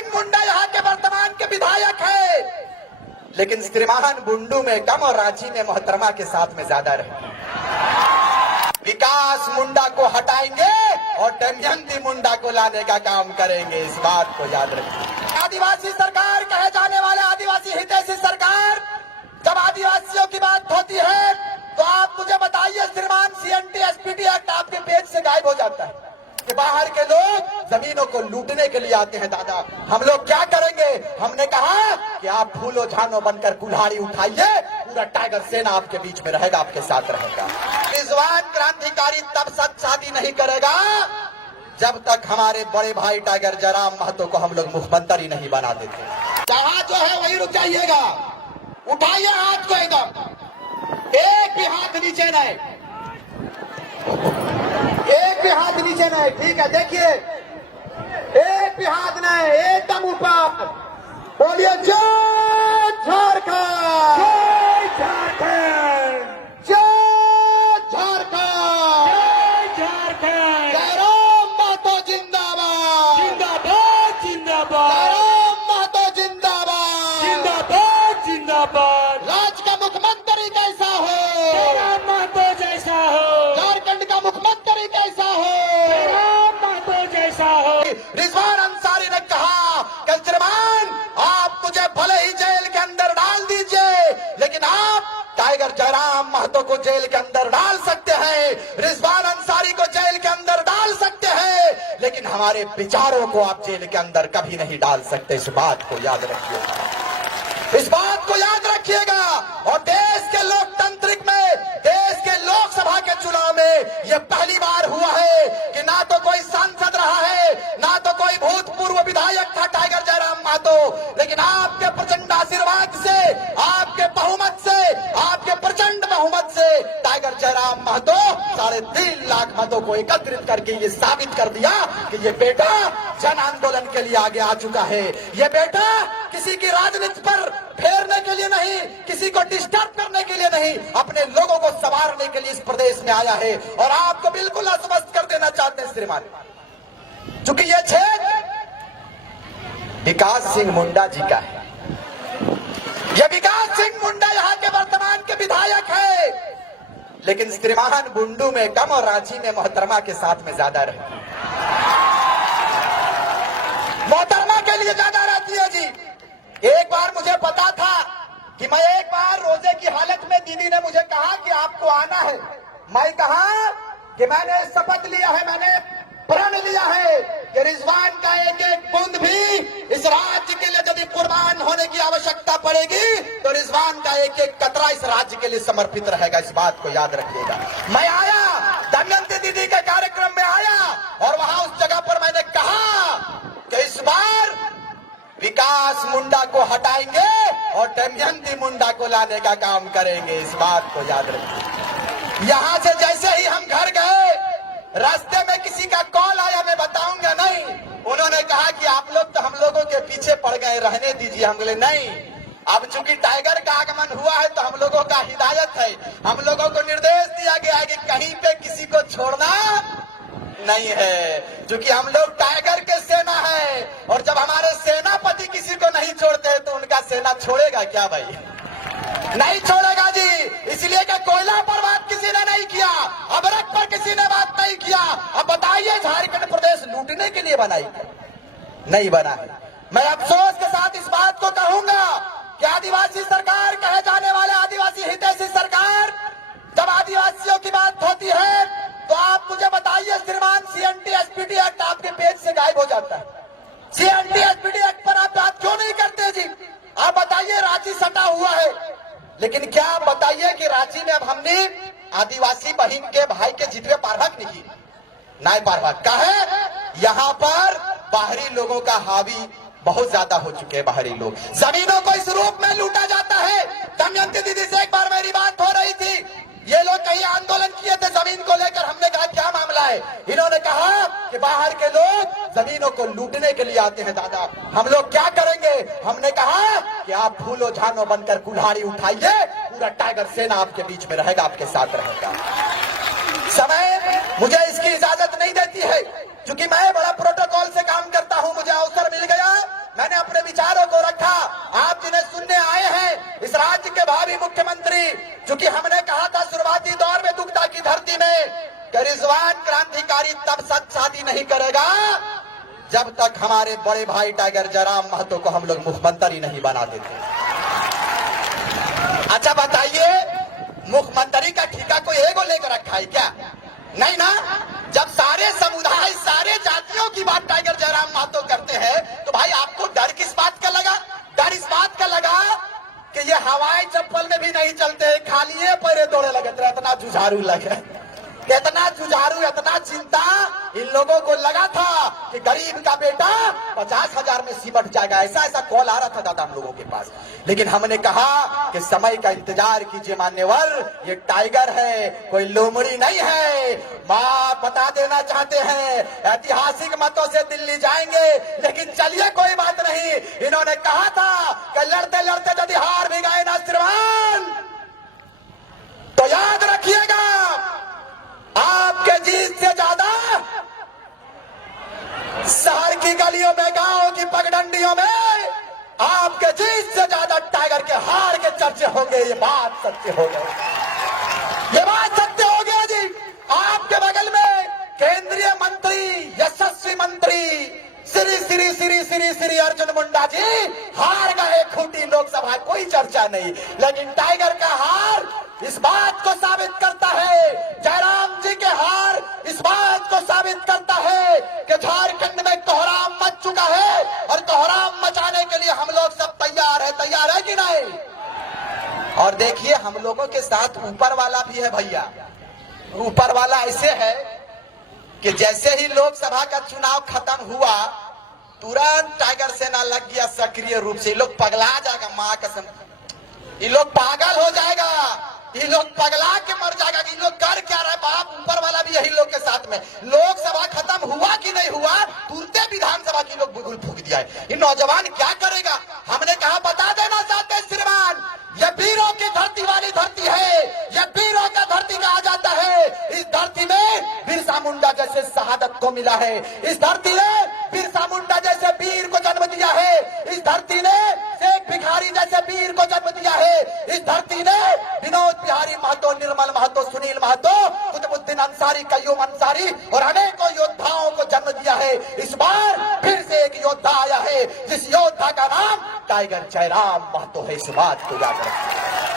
सिंह मुंडा यहाँ के वर्तमान के विधायक है, लेकिन श्रीमान बुंडू में कम और रांची में मोहतरमा के साथ में ज्यादा रहे। विकास मुंडा को हटाएंगे और दमयंती मुंडा को लाने का काम करेंगे, इस बात को याद रखिए। आदिवासी सरकार कहे जाने वाले आदिवासी हितैषी सरकार, जब आदिवासियों की बात होती है तो आप मुझे बताइए, श्रीमान सीएनटी एसपीटी एक्ट आपके पेज से गायब हो जाता है कि बाहर के लोग जमीनों को लूटने के लिए आते हैं। दादा, हम लोग क्या करेंगे? हमने कहा कि आप फूलो झानो बनकर कुल्हाड़ी उठाइए, पूरा टाइगर सेना आपके बीच में रहेगा, आपके साथ रहेगा। रिजवान क्रांतिकारी तब तक शादी नहीं करेगा जब तक हमारे बड़े भाई टाइगर जयराम महतो को हम लोग मुख्यमंत्री नहीं बना देते। जहां जो है वही रुक जाइएगा, उठाइए हाथ को एकदम, एक भी हाथ नीचे नहीं, एक भी हाथ नीचे नहीं, ठीक है? देखिए, एक भी हाथ नहीं, एकदम ऊपर। बोलिए जय झारखंड, जय झारखंड, जय झारखंड, जय झारखंड। जयराम महतो जिंदाबाद, जिंदाबाद, जिंदाबाद। जयराम महतो जिंदाबाद, जिंदाबाद, जिंदाबाद। राज्य का मुख्यमंत्री कैसा हो? जयराम महतो जैसा हो। झारखंड का मुख्यमंत्री कैसा हो? जयराम महतो जैसा हो। रिजवान अंसारी ने कहा कि श्रीमान आप मुझे भले ही जेल के अंदर डाल दीजिए, लेकिन आप टाइगर जयराम महतो को जेल के अंदर डाल सकते हैं, रिजवान अंसारी को जेल के अंदर डाल सकते हैं, लेकिन हमारे विचारों को आप जेल के अंदर कभी नहीं डाल सकते। इस बात को याद रखिएगा, इस बात को याद रखिएगा। और देश के लोकतांत्रिक में, देश के लोकसभा के चुनाव में यह पहली बार हुआ है कि ना तो कोई सांसद रहा है, ना तो कोई भूतपूर्व विधायक था टाइगर जयराम महतो, लेकिन आपके प्रचंड आशीर्वाद से, आपके बहुमत से, आपके प्रचंड बहुमत से टाइगर जयराम महतो 3.5 लाख मतों को एकत्रित करके ये साबित कर दिया कि ये बेटा जन आंदोलन के लिए आगे आ चुका है। ये बेटा किसी की राजनीति पर फेरने के लिए नहीं, किसी को डिस्टर्ब करने के लिए नहीं, अपने लोगों को संवारने के लिए इस प्रदेश में आया है। और आपको बिल्कुल आश्वस्त कर देना चाहते हैं श्रीमान, चूंकि ये क्षेत्र विकास सिंह मुंडा जी का है, ये विकास सिंह मुंडा यहाँ के वर्तमान के विधायक है, लेकिन श्रीमान बुंडू में कम और रांची में मोहतरमा के साथ में ज्यादा रहे। मोहतरमा के लिए ज्यादा रहती है जी। एक बार मुझे पता था कि मैं एक बार रोजे की हालत में, दीदी ने मुझे कहा कि आपको आना है। मैं कहा कि मैंने शपथ लिया है, मैंने प्रण लिया है कि रिजवान का एक एक बूंद भी इस राज्य के लिए यदि कुर्बान होने की आवश्यकता पड़ेगी तो रिजवान का एक एक कतरा इस राज्य के लिए समर्पित रहेगा। इस बात को याद रखिएगा। मैं आया, दमयंती दीदी के कार्यक्रम में आया और वहां उस जगह पर मैंने कहा कि इस बार विकास मुंडा को हटाएंगे और दमयंती मुंडा को लाने का काम करेंगे, इस बात को याद रखिए। यहां से जैसे ही हम घर गए, रास्ते में किसी का कॉल आया, मैं बताऊंगा नहीं, उन्होंने कहा कि आप लोग तो हम लोगों के पीछे पड़ गए, रहने दीजिए। हम बोले नहीं, अब चूंकि टाइगर का आगमन हुआ है तो हम लोगों का हिदायत है, हम लोगों को निर्देश दिया गया है कि कहीं पे किसी को छोड़ना नहीं है, क्योंकि हम लोग टाइगर के सेना है। और जब हमारे सेनापति किसी को नहीं छोड़ते हैं तो उनका सेना छोड़ेगा क्या भाई? नहीं छोड़ेगा जी। इसलिए कि कोयला पर बात किसी ने नहीं किया, अबरक पर किसी ने बात नहीं किया। अब बताइए, झारखंड प्रदेश लूटने के लिए बनाई नहीं बना है। मैं अफसोस के साथ इस बात को कहूंगा कि आदिवासी सरकार कहे जाने वाले आदिवासी हितैषी सरकार, जब आदिवासियों की बात होती है तो आप मुझे बताइए, श्रीमान सीएनटी एसपीटी एक्ट आपके पेज से गायब हो जाता है। सीएनटी एसपीटी एक्ट पर आप बात क्यों नहीं करते जी? आप बताइए, रांची सटा हुआ है, लेकिन क्या आप बताइए कि रांची में अब हमने आदिवासी बहन के भाई के जितवे पारहक नहीं की, नाय पारहक का है। यहाँ पर बाहरी लोगों का हावी बहुत ज्यादा हो चुके हैं। बाहरी लोग, जमीनों को इस रूप में लूटा जाता है। दमयंती दीदी से एक बार मेरी बात हो रही थी, ये लोग कहीं आंदोलन किए थे जमीन को लेकर। हमने कहा क्या मामला है? इन्होंने कहा कि बाहर के लोग जमीनों को लूटने के लिए आते हैं। दादा, हम लोग क्या करेंगे? हमने कहा कि आप फूलो झानो बनकर कुल्हाड़ी उठाइए, पूरा टाइगर सेना आपके बीच में रहेगा, आपके साथ रहेगा। समय मुझे इसकी इजाजत नहीं देती है, क्योंकि मैं बड़ा प्रोटोकॉल से काम करता हूं। मुझे अवसर मिल गया, जब तक हमारे बड़े भाई टाइगर जयराम महतो को हम लोग मुख्यमंत्री नहीं बना देते। अच्छा बताइए, मुख्यमंत्री का ठेका कोई एगो लेकर रखा है क्या? नहीं ना। जब सारे समुदाय सारे जातियों की बात टाइगर जयराम महतो करते हैं तो भाई आपको डर किस बात का लगा? डर इस बात का लगा कि ये हवाई चप्पल में भी नहीं चलते, खाली ये पैरे दौड़े लगे, इतना जुझारू लगे, इतना जुझारू, इतना चिंता इन लोगों को लगा था कि गरीब का बेटा 50,000 में सिमट जाएगा। ऐसा ऐसा कॉल आ रहा था दादा हम लोगों के पास। लेकिन हमने कहा कि समय का इंतजार कीजिए मान्यवर, ये टाइगर है, कोई लोमड़ी नहीं है। मां बता देना चाहते हैं ऐतिहासिक मतों से दिल्ली जाएंगे, लेकिन चलिए कोई बात नहीं। इन्होंने कहा था कि लड़ते लड़ते यदि हार भी गए ना श्रीमान, तो याद रखिएगा आपके जीत से ज्यादा शहर की गलियों में, गांव की पगडंडियों में आपके जीत से ज्यादा टाइगर के हार के चर्चे होंगे। ये बात सत्य हो गई, ये बात सत्य हो गया जी। आपके बगल में केंद्रीय मंत्री, यशस्वी मंत्री श्री श्री श्री श्री श्री अर्जुन मुंडा जी हार गए खूंटी लोकसभा, कोई चर्चा नहीं। लेकिन टाइगर का हार इस बात को साबित करता है, जयराम जी के हार इस बात को साबित करता है कि झारखंड में कोहराम मच चुका है और कोहराम मचाने के लिए हम लोग सब तैयार है कि नहीं? और देखिए हम लोगों के साथ ऊपर वाला भी है भैया। ऊपर वाला ऐसे है कि जैसे ही लोकसभा का चुनाव खत्म हुआ तुरंत टाइगर सेना लग गया सक्रिय रूप से। ये लोग पगला जाएगा, मां कसम, ये लोग पागल हो जाएगा, ये लोग पगला के मर जाएगा। ये लोग कर क्या रहे बाप? ऊपर वाला भी यही लोग के साथ में। लोकसभा खत्म हुआ कि नहीं हुआ, तुरंत विधानसभा की लोग बुलबुल फूंक दिया है। ये नौजवान क्या करेगा? हमने कहा बता देना चाहते हैं श्रीमान, ये वीरों की धरती वाली धरती है, ये वीरों का धरती कहा जाता है। इस धरती में बिरसा मुंडा जैसे शहादत को मिला है, इस धरती ने बिरसा मुंडा जैसे वीर को जन्म दिया है, इस धरती ने शेख भिखारी जैसे वीर को जन्म दिया है, इस धरती ने विनोद बिहारी महतो, निर्मल महतो, सुनील महतो, कुतुबुद्दीन अंसारी, कय्यूम अंसारी और अनेकों योद्धाओं को जन्म दिया है। इस बार फिर से एक योद्धा आया है जिस योद्धा का नाम टाइगर जयराम महतो है। इस बात को याद रखिए।